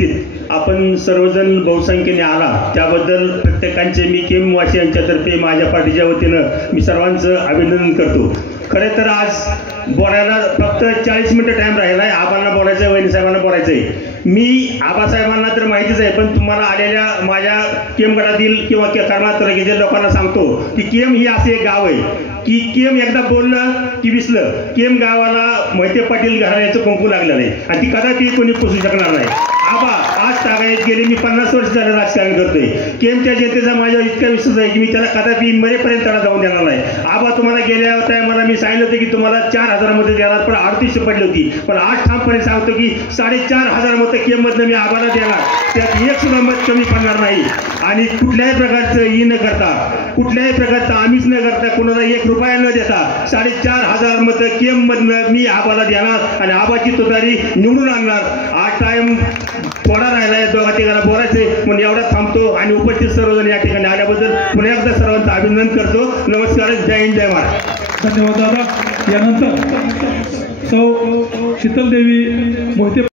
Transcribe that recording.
उपस्थित आपण सर्वजण बहुसंख्येने आला त्याबद्दल प्रत्येकांचे मी केमवासी यांच्यातर्फे माझ्या पार्टीच्या वतीनं मी सर्वांचं अभिनंदन करतो। खरे तर आज बोलायला फक्त 40 मिनिटं टाइम राहिला आहे। आबांना बोलायचं आहे, वहिनी साहेबांना बोलायचं आहे। मी आबासाहेबांना तर माहितीच आहे, पण तुम्हाला आलेल्या माझ्या केम गटातील किंवा कर्नाटक तालुक्यातील लोकांना सांगतो की केम ही असे एक गाव आहे की केम एकदा बोललं की विसलं। केम गावाला मोहिते पाटील घराण्याचं कुंकू लागलं नाही आणि ती कदापि कोणी पुसू शकणार नाही। आबा आज तागायत गेले, मी 50 वर्ष झालं राजकारण करतोय। केमच्या जनतेचा माझ्यावर इतका विश्वास आहे की मी त्याला कदापि मरेपर्यंत त्याला जाऊन देणार नाही। आबा तुम्हाला गेल्या टायमाला मी सांगितलं होतं की तुम्हाला 4000 मतं देणार, पण 3800 पडली होती, पण आज ठामपणे सांगतो की 4500 मतं केम मधनं मी आबाला देणार, त्यात एक सुद्धा मत कमी पडणार नाही। आणि कुठल्याही प्रकारचं ही न करता, कुठल्याही प्रकारचं आम्हीच न करता, कोणाला 1 रुपया न देता 4500 मतं केम मधनं मी आबाला देणार आणि आबाची तुतारी निवडून आणणार। आज टाइम थोडा राहिलाय, दोघा तिघाला बोलायचंय म्हणून एवढा थांबतो आणि उपस्थित सर्वजण या ठिकाणी आल्याबद्दल पुन्हा एकदा सर्वांचं अभिनंदन करतो। नमस्कार, जय हिंद, जय महाराष्ट्र। धन्यवाद दादा। यानंतर सौ शीतल देवी मोहिते